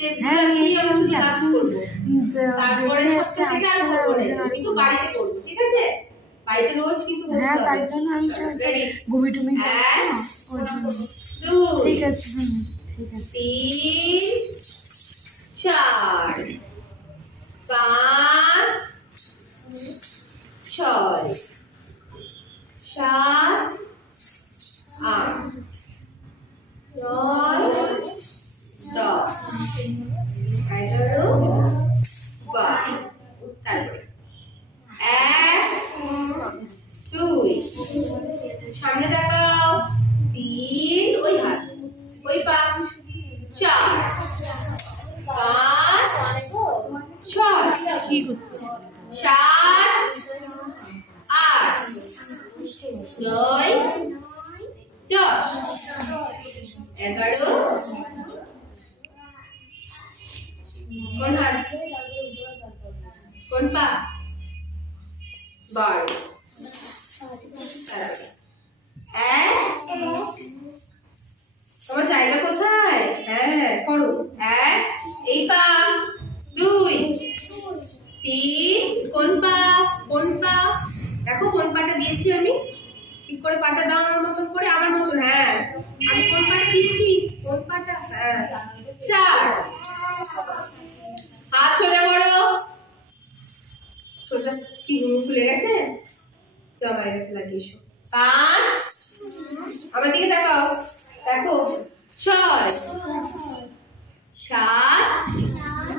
Step দিয়ে আমরা শুধু কাজ করব, তারপরে সপ্তাহ থেকে আর করব না, কিন্তু বাড়িতে করব, ঠিক আছে? বাড়িতে রোজ কিন্তু করতে হবে। হ্যাঁ, তাই জন্য আমি ঘুমি টুমি ঠিক আছে। ঠিক আছে, 3 4 5 6 7 8 9 10 11 12 তারপরে 1 2 সামনে তাকাও 3 ওই হাত ওই পা 4 5 6 কি করছো 7 8 9 10 11 কোন হাত কোন পা 12 তোমার জায়গা কোথায়? হ্যাঁ করো 1 এই পা 2 3 কোন পা দেখো কোন পাটা দিয়েছি আমি, ঠিক করে পাটা দাও আমার মতন করে, আমার মতন। হ্যাঁ আমি কোন পাটা দিয়েছি, কোন পাটা? হ্যাঁ 4 হাত সোজা করো, সোজা কি খুলে গেছে, জমা গেছে, লাগিয়ে এসো। 5 আমার দিকে তাকাও, দেখো 6 7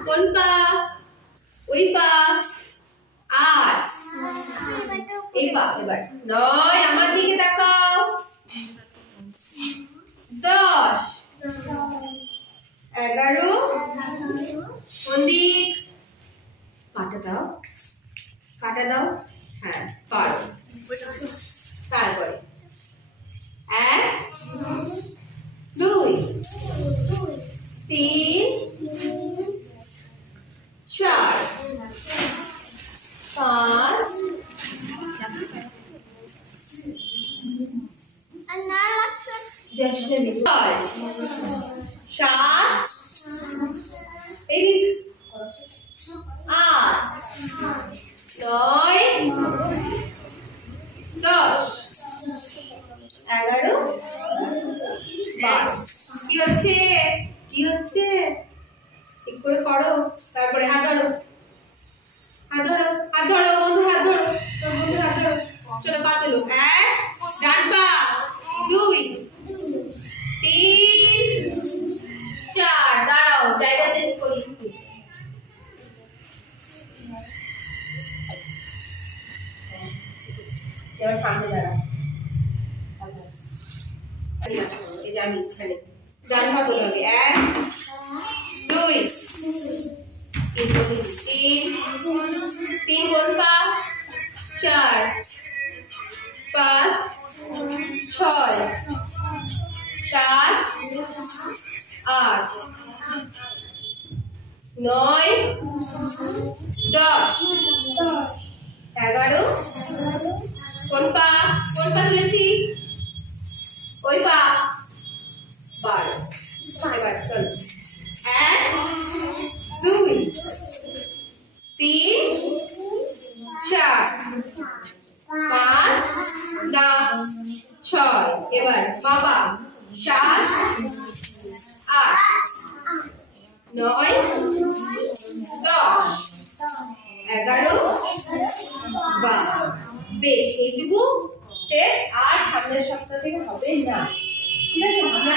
কোন পা ওই পা 8 এই পা, এবার 9 আমার দিকে তাকাও 10 11 কোন দিক, পাটা দাও হ্যাঁ পারো। তারপরে 1 2 3 4 5 7 এদিক 8 9 10 11 12 কি হচ্ছে ঠিক করে করো। তারপরে হাত ধরো বন্ধুর হাত ধরো চলো পা তোলো 1 ডান পা 2 3 4 দাঁড়াও, জায়গা চেঞ্জ করি। এবার সামনে দাঁড়াও, এই যে আমি এখানে ডান পা তোলো আগে 1 2 3 কোন পা 4 5 6 7 8 9 10 11 কোন পা তুলেছি ওই পা 12 এবার চলো 1 2 3 4 5 6 এবার বাবা 7 8 9 10 11 12 বেশ, এইটুকু স্টেপ আর সামনের সপ্তাহ থেকে হবে না, ঠিক আছে? আমরা